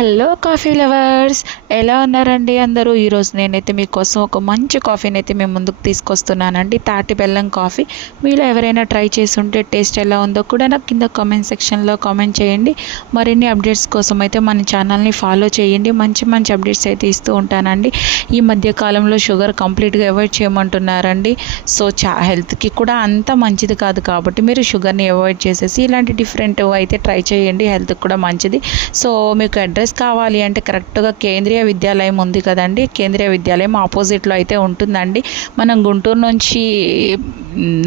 Hello coffee lovers, ఎలా ఉన్నారండి అందరూ? ఈరోజు నేనైతే మీకోసం ఒక మంచి కాఫీని అయితే మేము ముందుకు తీసుకొస్తున్నానండి. తాటి బెల్లం కాఫీ. మీలో ఎవరైనా ట్రై చేసి ఉంటే టేస్ట్ ఎలా ఉందో కూడా నాకు కింద కామెంట్ సెక్షన్లో కామెంట్ చేయండి. మరిన్ని అప్డేట్స్ కోసం అయితే మన ఛానల్ని ఫాలో చేయండి. మంచి మంచి అప్డేట్స్ అయితే ఇస్తూ ఉంటానండి. ఈ మధ్య కాలంలో షుగర్ కంప్లీట్గా అవాయిడ్ చేయమంటున్నారండి. సో హెల్త్కి కూడా అంత మంచిది కాదు కాబట్టి మీరు షుగర్ని అవాయిడ్ చేసేసి ఇలాంటి డిఫరెంట్ అయితే ట్రై చేయండి. హెల్త్కి కూడా మంచిది. సో మీకు అడ్రస్ కావాలి అంటే కరెక్ట్గా కేంద్రీయ విద్యాలయం ఉంది కదండి, కేంద్రీయ విద్యాలయం ఆపోజిట్లో అయితే ఉంటుందండి. మనం గుంటూరు నుంచి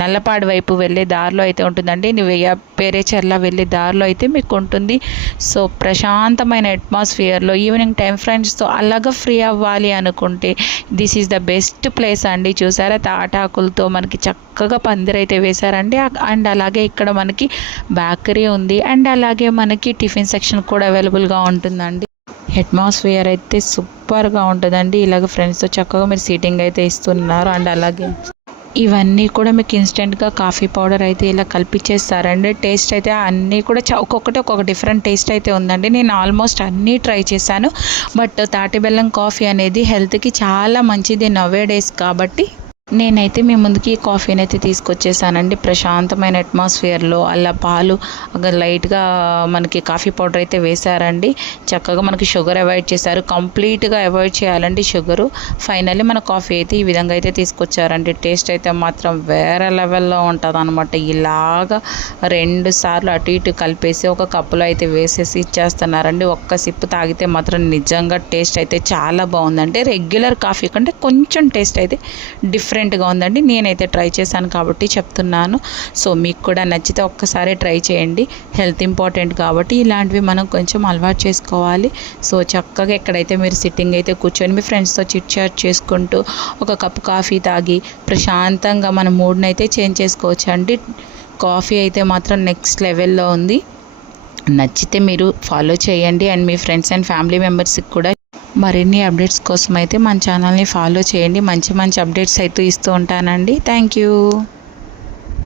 నల్లపాడు వైపు వెళ్ళే దారిలో అయితే ఉంటుందండి. పేరేచర్ల వెళ్ళే దారిలో అయితే మీకు ఉంటుంది. సో ప్రశాంతమైన అట్మాస్ఫియర్లో ఈవినింగ్ టైం ఫ్రెండ్స్తో అలాగా ఫ్రీ అవ్వాలి అనుకుంటే this is the best place అండి. చూసారా, తాటాకులతో మనకి చక్కగా పందిరైతే వేశారండి. అండ్ అలాగే ఇక్కడ మనకి బేకరీ ఉంది. అండ్ అలాగే మనకి టిఫిన్ సెక్షన్ కూడా అవైలబుల్గా ఉంటుందండి. అట్మాస్ఫియర్ అయితే సూపర్గా ఉంటుందండి. ఇలాగ ఫ్రెండ్స్తో చక్కగా మీరు సీటింగ్ అయితే ఇస్తున్నారు. అండ్ అలాగే ఇవన్నీ కూడా మీకు ఇన్స్టెంట్గా కాఫీ పౌడర్ అయితే ఇలా కలిపిచ్చేస్తారండి. టేస్ట్ అయితే అన్నీ కూడా ఒక్కొక్కటి ఒక్కొక్క డిఫరెంట్ టేస్ట్ అయితే ఉందండి. నేను ఆల్మోస్ట్ అన్నీ ట్రై చేశాను. బట్ తాటి బెల్లం కాఫీ అనేది హెల్త్కి చాలా మంచిది నవ్వే డేస్ కాబట్టి నేనైతే మీ ముందుకి ఈ కాఫీని అయితే తీసుకొచ్చేసానండి. ప్రశాంతమైన అట్మాస్ఫియర్లో అలా పాలు లైట్గా మనకి కాఫీ పౌడర్ అయితే వేశారండి. చక్కగా మనకి షుగర్ అవాయిడ్ చేశారు. కంప్లీట్గా అవాయిడ్ చేయాలండి షుగరు. ఫైనల్లీ మన కాఫీ అయితే ఈ విధంగా అయితే తీసుకొచ్చారండి. టేస్ట్ అయితే మాత్రం వేరే లెవెల్లో ఉంటుంది అనమాట. ఇలాగా 2 సార్లు అటు ఇటు కలిపేసి ఒక కప్పులో అయితే వేసేసి ఇచ్చేస్తున్నారండి. ఒక్క సిప్పు తాగితే మాత్రం నిజంగా టేస్ట్ అయితే చాలా బాగుందండి. రెగ్యులర్ కాఫీ కంటే కొంచెం టేస్ట్ అయితే డిఫరెంట్గా ఉందండి. నేనైతే ట్రై చేశాను కాబట్టి చెప్తున్నాను. సో మీకు కూడా నచ్చితే ఒక్కసారి ట్రై చేయండి. హెల్త్ ఇంపార్టెంట్ కాబట్టి ఇలాంటివి మనం కొంచెం అలవాటు చేసుకోవాలి. సో చక్కగా ఎక్కడైతే మీరు సిట్టింగ్ అయితే కూర్చొని మీ ఫ్రెండ్స్తో చిట్ చాట్ చేసుకుంటూ ఒక కప్పు కాఫీ తాగి ప్రశాంతంగా మన మూడ్ని అయితే చేంజ్ చేసుకోవచ్చు అండి. కాఫీ అయితే మాత్రం నెక్స్ట్ లెవెల్లో ఉంది. నచ్చితే మీరు ఫాలో చేయండి. And me friends and family మెంబర్స్కి కూడా మరిన్ని అప్డేట్స్ కోసం అయితే మన ఛానల్ని ఫాలో చేయండి. మంచి మంచి అప్డేట్స్ అయితే ఇస్తూ ఉంటానండి. Thank you.